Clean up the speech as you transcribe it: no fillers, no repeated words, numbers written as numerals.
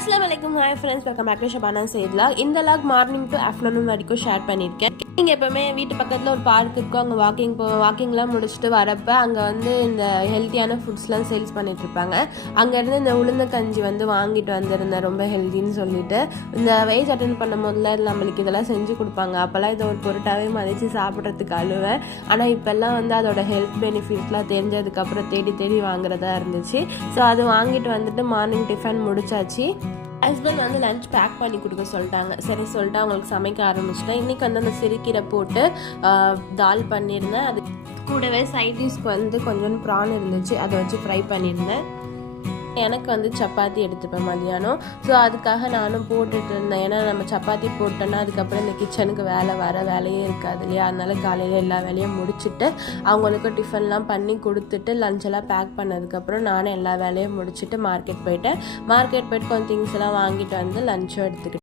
Assalamualaikum, hi friends, welcome back to Shabana Said Vlog. இந்த vlog morning to afternoon வரைக்கும் share பண்ணியிருக்கேன். நீங்கள் எப்போவுமே வீட்டு பக்கத்தில் ஒரு பார்க் இருக்கும், அங்கே வாக்கிங்லாம் முடிச்சுட்டு வரப்போ அங்கே வந்து இந்த ஹெல்த்தியான ஃபுட்ஸ்லாம் சேல்ஸ் பண்ணிகிட்ருப்பாங்க. அங்கேருந்து இந்த உளுந்த கஞ்சி வந்து வாங்கிட்டு வந்திருந்தேன், ரொம்ப ஹெல்த்தின்னு சொல்லிட்டு. இந்த வெயிட் அட்டன் பண்ணும் போதுல நம்மளுக்கு இதெல்லாம் செஞ்சு கொடுப்பாங்க. அப்போல்லாம் இதை ஒரு பொருட்டாகவே மதித்து சாப்பிட்றதுக்கு அழுவேன். ஆனால் இப்போல்லாம் வந்து அதோட ஹெல்த் பெனிஃபிட்ஸ்லாம் தெரிஞ்சதுக்கப்புறம் தேடி வாங்குறதா இருந்துச்சு. ஸோ அது வாங்கிட்டு வந்துட்டு மார்னிங் டிஃபன் முடிச்சாச்சு. ஹஸ்பண்ட் வந்து லஞ்ச் பேக் பண்ணி கொடுக்க சொல்லிட்டாங்க. சரி சொல்லிட்டு அவங்களுக்கு சமைக்க ஆரம்பிச்சிட்டேன். இன்றைக்கி வந்து அந்த சிறுக்கீரை போட்டு தால் பண்ணியிருந்தேன். அது கூடவே சைட் டிஷ்க்கு வந்து கொஞ்சம் ப்ரான் இருந்துச்சு, அதை வச்சு ஃப்ரை பண்ணியிருந்தேன். எனக்கு வந்து சப்பாத்தி எடுத்துப்பேன் மதியானம். ஸோ அதுக்காக நானும் போட்டுட்டு இருந்தேன். ஏன்னா நம்ம சப்பாத்தி போட்டோன்னா அதுக்கப்புறம் இந்த கிச்சனுக்கு வேலையே இருக்காது இல்லையா. அதனால காலையில் எல்லா வேலையும் முடிச்சுட்டு அவங்களுக்கு டிஃபன்லாம் பண்ணி கொடுத்துட்டு லஞ்செல்லாம் பேக் பண்ணதுக்கப்புறம் நானும் எல்லா வேலையும் முடிச்சுட்டு மார்க்கெட் போயிட்டு கொஞ்சம் திங்ஸ் எல்லாம் வாங்கிட்டு வந்து லஞ்சும் எடுத்துக்கிட்டேன்.